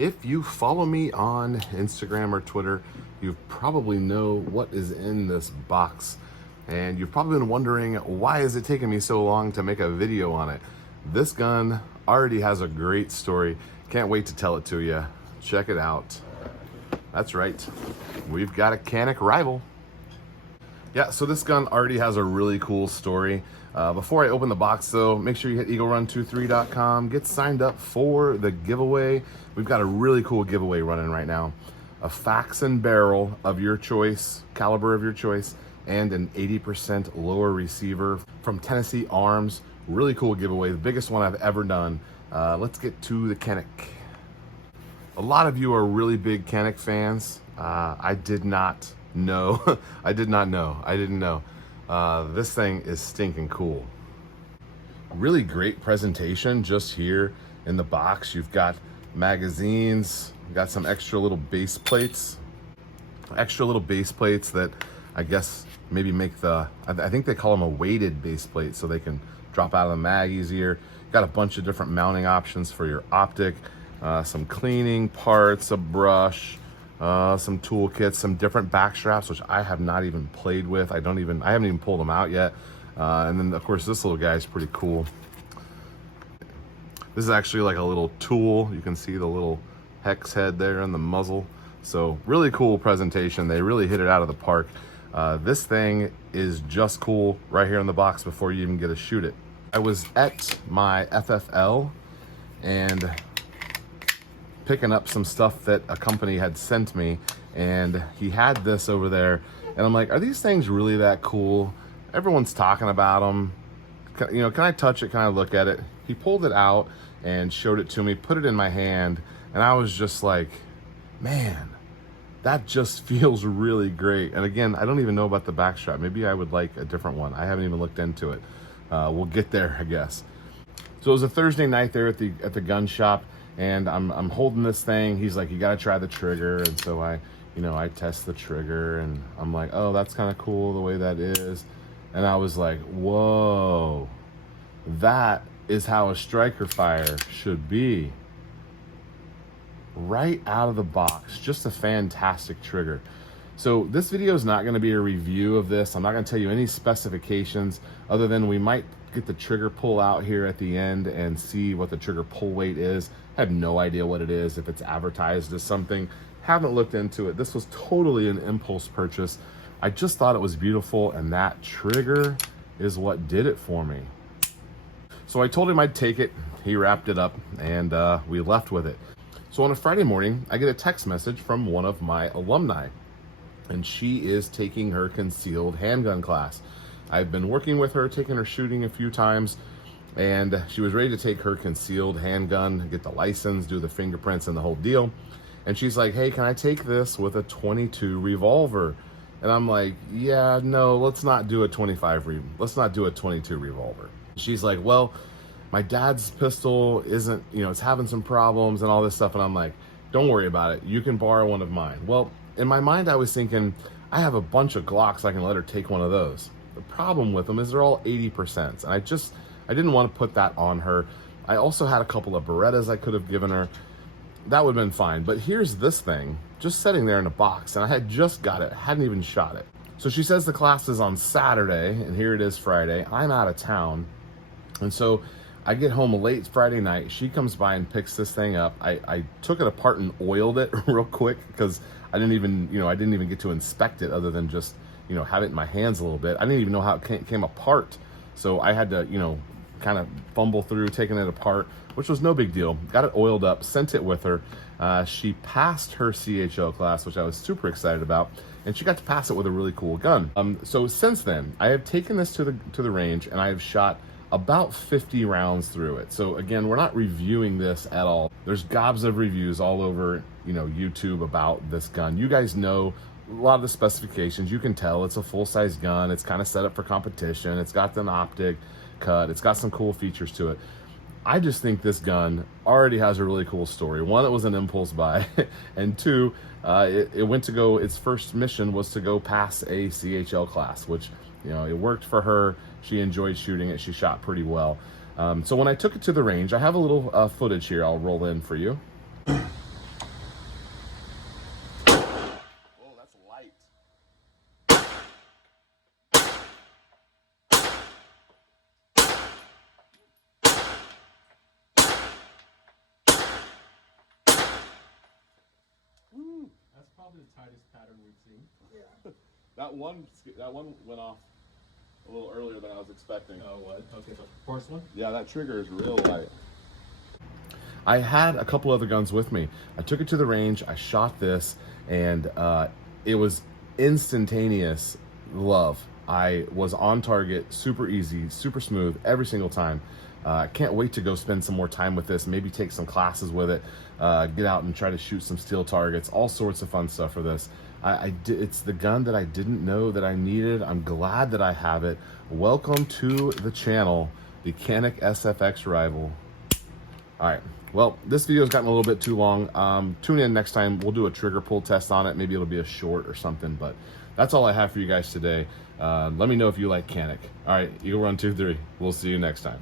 If you follow me on Instagram or Twitter, you probably know what is in this box. And you've probably been wondering, why is it taking me so long to make a video on it? This gun already has a great story. Can't wait to tell it to you. Check it out. That's right. We've got a Canik Rival. Yeah, so this gun already has a really cool story. Before I open the box though, make sure you hit eaglerun23.com, get signed up for the giveaway. We've got a really cool giveaway running right now. A Faxon barrel of your choice, caliber of your choice, and an 80% lower receiver from Tennessee Arms. Really cool giveaway, the biggest one I've ever done. Let's get to the Canik. A lot of you are really big Canik fans. I did not know. I didn't know. This thing is stinking cool. Really great presentation just here in the box. You've got magazines, got some extra little base plates. That I guess maybe make I think they call them a weighted base plate so they can drop out of the mag easier. Got a bunch of different mounting options for your optic, some cleaning parts, a brush, some toolkits, some different back straps, which I have not even played with. I haven't even pulled them out yet. And then of course this little guy is pretty cool. This is actually like a little tool. You can see the little hex head there in the muzzle. So really cool presentation. They really hit it out of the park. This thing is just cool right here in the box before you even get to shoot it. I was at my FFL and picking up some stuff that a company had sent me, and he had this over there, and I'm like, are these things really that cool? Everyone's talking about them. Can I touch it? Can I look at it? He pulled it out and showed it to me, put it in my hand, and I was just like, man, that just feels really great. And again, I don't even know about the backstrap. Maybe I would like a different one. I haven't even looked into it. We'll get there, I guess. So it was a Thursday night there at the gun shop, and I'm holding this thing. He's like, you gotta try the trigger. And so I test the trigger, and I'm like, oh, that's kind of cool the way that is. And I was like, whoa, that is how a striker fire should be. Right out of the box, just a fantastic trigger. So this video is not going to be a review of this. I'm not going to tell you any specifications other than we might get the trigger pull out here at the end and see what the trigger pull weight is. I have no idea what it is, if it's advertised as something. Haven't looked into it. This was totally an impulse purchase. I just thought it was beautiful, and that trigger is what did it for me. So I told him I'd take it. He wrapped it up, and we left with it. So on a Friday morning, I get a text message from one of my alumni, and she is taking her concealed handgun class. I've been working with her, taking her shooting a few times, and she was ready to take her concealed handgun, get the license, do the fingerprints and the whole deal. And she's like, hey, can I take this with a 22 revolver? And I'm like, yeah, no, let's not do a 22 revolver. She's like, well, my dad's pistol isn't, it's having some problems and all this stuff. And I'm like, don't worry about it. You can borrow one of mine. Well, in my mind, I was thinking, I have a bunch of Glocks. I can let her take one of those. The problem with them is they're all 80%. And I didn't want to put that on her. I also had a couple of Berettas I could have given her. That would have been fine. But here's this thing just sitting there in a box, and I had just got it, hadn't even shot it. So she says the class is on Saturday, and here it is Friday. I'm out of town. And so I get home late Friday night. She comes by and picks this thing up. I took it apart and oiled it real quick because I didn't even get to inspect it other than just, have it in my hands a little bit. I didn't even know how it came apart. So I had to, kind of fumble through taking it apart, which was no big deal. Got it oiled up, sent it with her. She passed her CHL class, which I was super excited about, and she got to pass it with a really cool gun. So since then, I have taken this to the range, and I have shot about 50 rounds through it. So again, we're not reviewing this at all. There's gobs of reviews all over, YouTube about this gun. You guys know a lot of the specifications. You can tell it's a full-size gun. It's kind of set up for competition. It's got an optic cut. It's got some cool features to it. I just think this gun already has a really cool story. One, it was an impulse buy, and two, its first mission was to go pass a CHL class, which, it worked for her. She enjoyed shooting it. She shot pretty well. So when I took it to the range, I have a little footage here I'll roll in for you. probably the tightest pattern we've seen. Yeah. That one went off a little earlier than I was expecting. Oh, what? Okay, the first one? Yeah, that trigger is real light. I had a couple other guns with me. I took it to the range, I shot this, and it was instantaneous love. I was on target, super easy, super smooth every single time. Can't wait to go spend some more time with this, maybe take some classes with it, get out and try to shoot some steel targets, all sorts of fun stuff for this. It's the gun that I didn't know that I needed. I'm glad that I have it. Welcome to the channel, the Canik SFX Rival. All right, well, this video's gotten a little bit too long. Tune in next time. We'll do a trigger pull test on it. Maybe it'll be a short or something, but that's all I have for you guys today. Let me know if you like Canik. All right, Eagle Run 23. We'll see you next time.